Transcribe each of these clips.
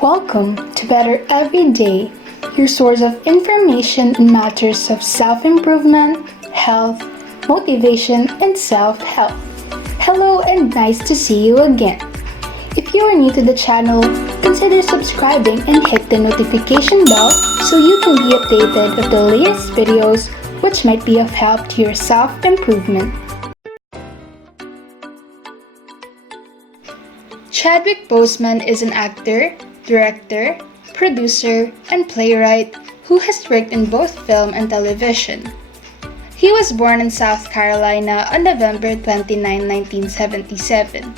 Welcome to Better Every Day, your source of information in matters of self-improvement, health, motivation, and self-help. Hello and nice to see you again. If you are new to the channel, consider subscribing and hit the notification bell so you can be updated of the latest videos which might be of help to your self-improvement. Chadwick Boseman is an actor, director, producer, and playwright who has worked in both film and television. He was born in South Carolina on November 29, 1977,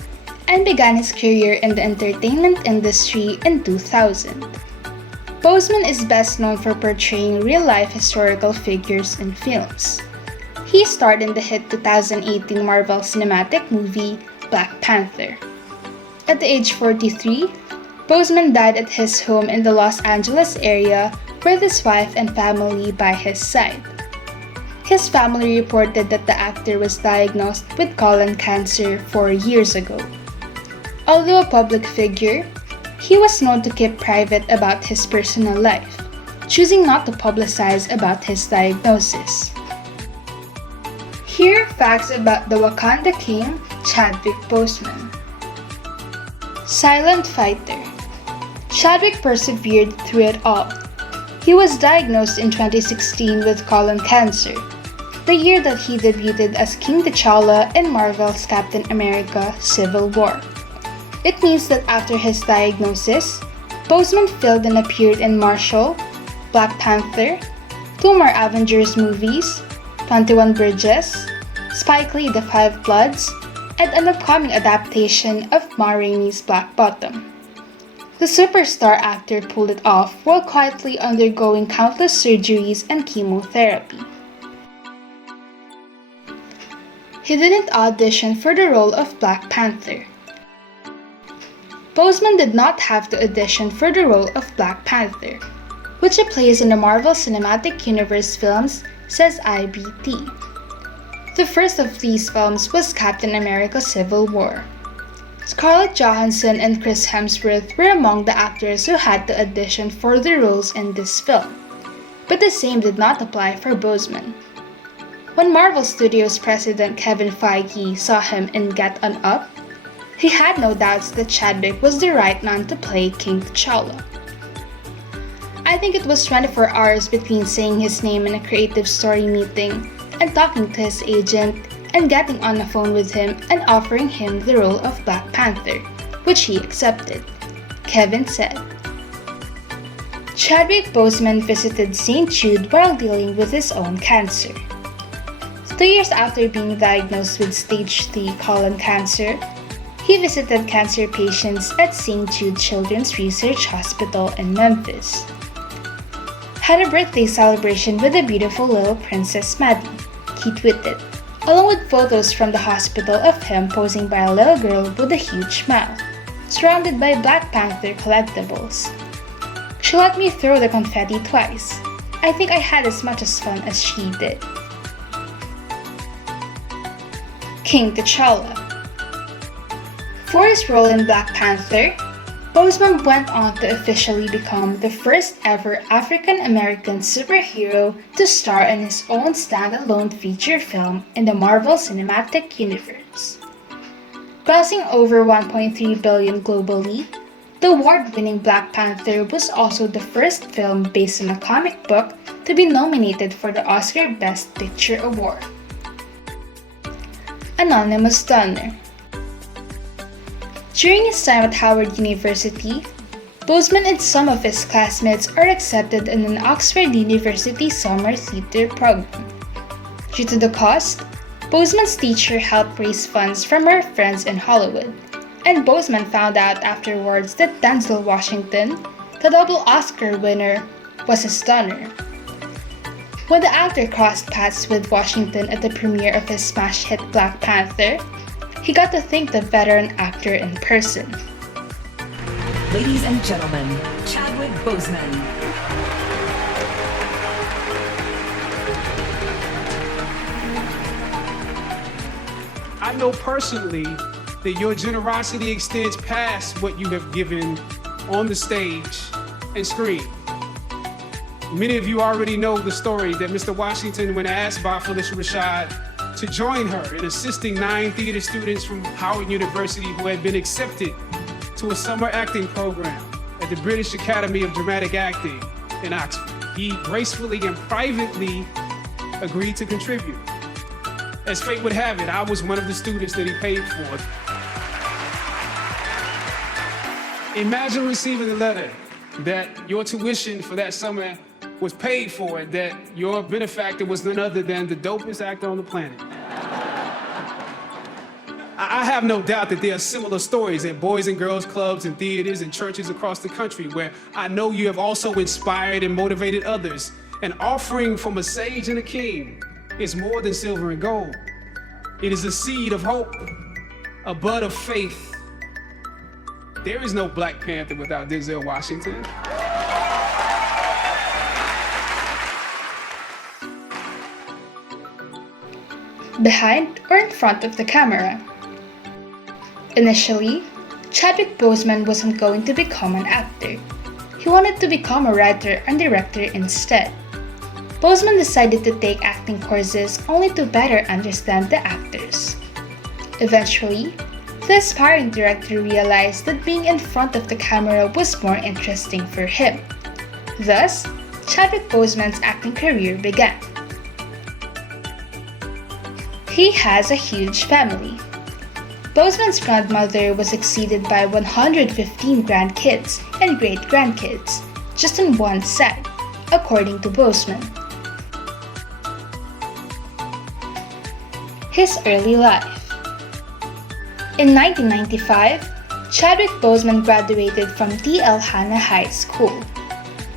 and began his career in the entertainment industry in 2000. Boseman is best known for portraying real-life historical figures in films. He starred in the hit 2018 Marvel cinematic movie Black Panther. At the age 43, Boseman died at his home in the Los Angeles area with his wife and family by his side. His family reported that the actor was diagnosed with colon cancer 4 years ago. Although a public figure, he was known to keep private about his personal life, choosing not to publicize about his diagnosis. Here are facts about the Wakanda King, Chadwick Boseman. Silent fighter. Chadwick persevered through it all. He was diagnosed in 2016 with colon cancer, the year that he debuted as King T'Challa in Marvel's Captain America: Civil War. It means that after his diagnosis, Boseman filmed and appeared in Marshall, Black Panther, 2 more Avengers movies, 21 Bridges, Spike Lee: The Five Bloods, and an upcoming adaptation of Ma Rainey's Black Bottom. The superstar actor pulled it off while quietly undergoing countless surgeries and chemotherapy. He didn't audition for the role of Black Panther. Boseman did not have to audition for the role of Black Panther, which he plays in the Marvel Cinematic Universe films, says IBT. The first of these films was Captain America: Civil War. Scarlett Johansson and Chris Hemsworth were among the actors who had to audition for the roles in this film, but the same did not apply for Boseman. When Marvel Studios president Kevin Feige saw him in Get On Up, he had no doubts that Chadwick was the right man to play King T'Challa. I think it was 24 hours between saying his name in a creative story meeting and talking to his agent and getting on the phone with him and offering him the role of Black Panther, which he accepted, Kevin said. Chadwick Boseman visited St. Jude while dealing with his own cancer. 2 years after being diagnosed with stage 3 colon cancer, he visited cancer patients at St. Jude Children's Research Hospital in Memphis. Had a birthday celebration with the beautiful little Princess Maddie, he tweeted, along with photos from the hospital of him posing by a little girl with a huge smile, surrounded by Black Panther collectibles. She let me throw the confetti twice. I think I had as much as fun as she did. King T'Challa. For his role in Black Panther, Boseman went on to officially become the first ever African-American superhero to star in his own standalone feature film in the Marvel Cinematic Universe. Grossing over $1.3 billion globally, the award-winning Black Panther was also the first film based on a comic book to be nominated for the Oscar Best Picture award. Anonymous donor. During his time at Howard University, Boseman and some of his classmates are accepted in an Oxford University summer theater program. Due to the cost, Boseman's teacher helped raise funds from her friends in Hollywood, and Boseman found out afterwards that Denzel Washington, the double Oscar winner, was his donor. When the actor crossed paths with Washington at the premiere of his smash hit Black Panther, he got to thank the veteran actor in person. Ladies and gentlemen, Chadwick Boseman. I know personally that your generosity extends past what you have given on the stage and scream. Many of you already know the story that Mr. Washington, when asked by Felicia Rashad to join her in assisting 9 theater students from Howard University who had been accepted to a summer acting program at the British Academy of Dramatic Acting in Oxford, he gracefully and privately agreed to contribute. As fate would have it, I was one of the students that he paid for. Imagine receiving a letter that your tuition for that summer was paid for, that your benefactor was none other than the dopest actor on the planet. I have no doubt that there are similar stories at boys and girls clubs and theaters and churches across the country where I know you have also inspired and motivated others. An offering from a sage and a king is more than silver and gold. It is a seed of hope, a bud of faith. There is no Black Panther without Denzel Washington. Behind or in front of the camera. Initially, Chadwick Boseman wasn't going to become an actor. He wanted to become a writer and director instead. Boseman decided to take acting courses only to better understand the actors. Eventually, the aspiring director realized that being in front of the camera was more interesting for him. Thus, Chadwick Boseman's acting career began. He has a huge family. Boseman's grandmother was succeeded by 115 grandkids and great-grandkids, just on one side, according to Boseman. His early life. In 1995, Chadwick Boseman graduated from T.L. Hanna High School.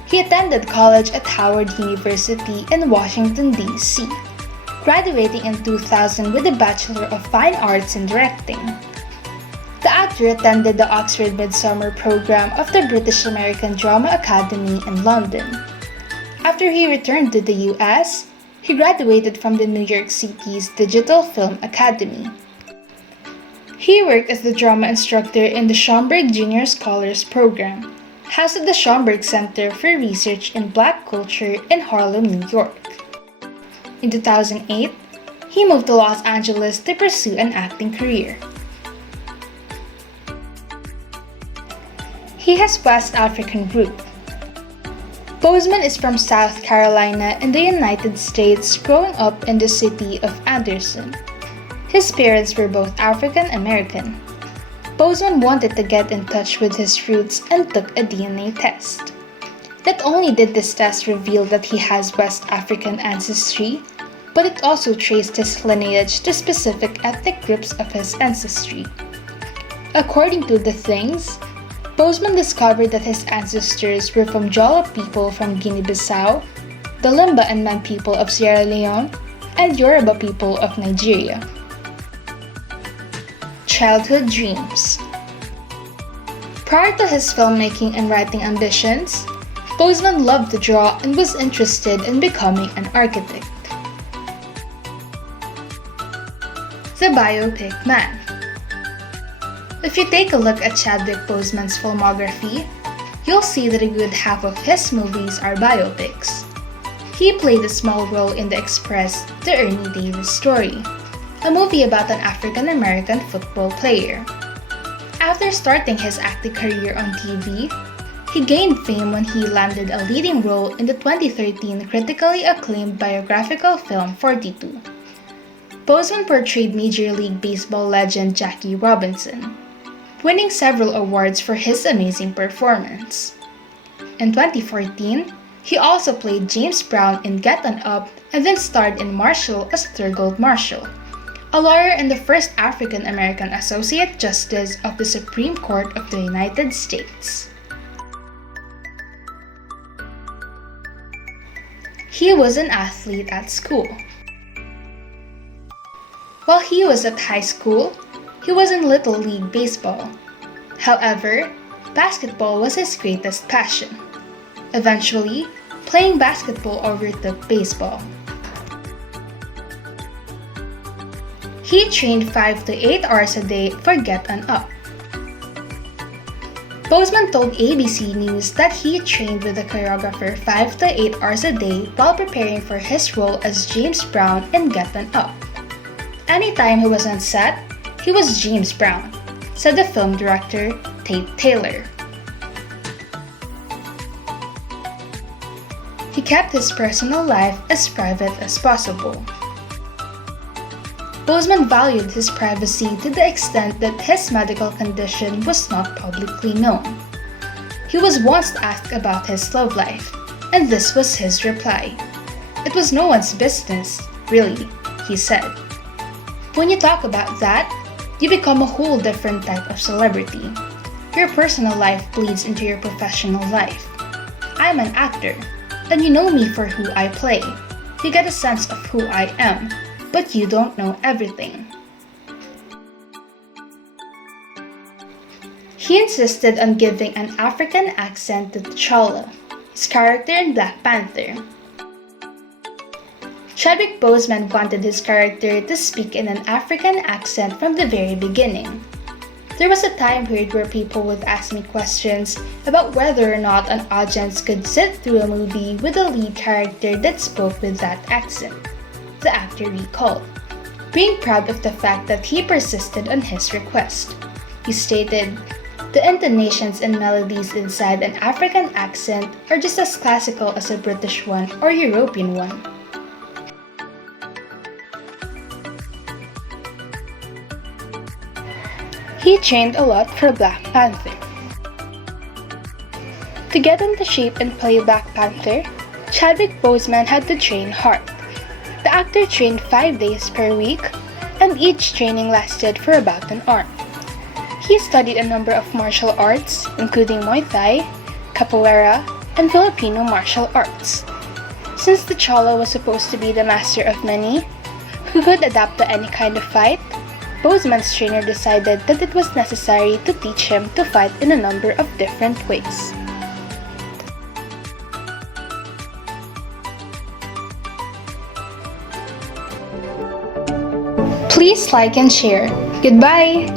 He attended college at Howard University in Washington, D.C., graduating in 2000 with a Bachelor of Fine Arts in Directing. The actor attended the Oxford Midsummer Program of the British American Drama Academy in London. After he returned to the US, he graduated from the New York City's Digital Film Academy. He worked as the drama instructor in the Schomburg Junior Scholars Program, housed at the Schomburg Center for Research in Black Culture in Harlem, New York. In 2008, he moved to Los Angeles to pursue an acting career. He has West African root. Boseman is from South Carolina in the United States, growing up in the city of Anderson. His parents were both African American. Boseman wanted to get in touch with his roots and took a DNA test. Not only did this test reveal that he has West African ancestry, but it also traced his lineage to specific ethnic groups of his ancestry. According to The Things, Boseman discovered that his ancestors were from Jolo people from Guinea-Bissau, the Limba and Man people of Sierra Leone, and Yoruba people of Nigeria. Childhood dreams. Prior to his filmmaking and writing ambitions, Boseman loved to draw and was interested in becoming an architect. The Biopic Man. If you take a look at Chadwick Boseman's filmography, you'll see that a good half of his movies are biopics. He played a small role in The Express, The Ernie Davis Story, a movie about an African-American football player. After starting his acting career on TV, he gained fame when he landed a leading role in the 2013 critically acclaimed biographical film 42. Boseman portrayed Major League Baseball legend Jackie Robinson, winning several awards for his amazing performance. In 2014, he also played James Brown in Get On Up and then starred in Marshall as Thurgood Marshall, a lawyer and the first African-American Associate Justice of the Supreme Court of the United States. He was an athlete at school. While he was at high school, he was in Little League Baseball. However, basketball was his greatest passion. Eventually, playing basketball overtook baseball. He trained 5 to 8 hours a day for Get On Up. Boseman told ABC News that he trained with the choreographer 5 to 8 hours a day while preparing for his role as James Brown in Get On Up. Anytime he was on set, he was James Brown, said the film director Tate Taylor. He kept his personal life as private as possible. Boseman valued his privacy to the extent that his medical condition was not publicly known. He was once asked about his love life, and this was his reply. "It was no one's business, really," he said. When you talk about that, you become a whole different type of celebrity. Your personal life bleeds into your professional life. I'm an actor, and you know me for who I play. You get a sense of who I am, but you don't know everything. He insisted on giving an African accent to T'Challa, his character in Black Panther. Chadwick Boseman wanted his character to speak in an African accent from the very beginning. There was a time period where people would ask me questions about whether or not an audience could sit through a movie with a lead character that spoke with that accent, the actor recalled, being proud of the fact that he persisted on his request. He stated, "The intonations and melodies inside an African accent are just as classical as a British one or European one." He trained a lot for Black Panther. To get into shape and play Black Panther, Chadwick Boseman had to train hard. The actor trained 5 days per week, and each training lasted for about an hour. He studied a number of martial arts, including Muay Thai, Capoeira, and Filipino martial arts. Since T'Challa was supposed to be the master of many, who could adapt to any kind of fight, Boseman's trainer decided that it was necessary to teach him to fight in a number of different ways. Please like and share. Goodbye!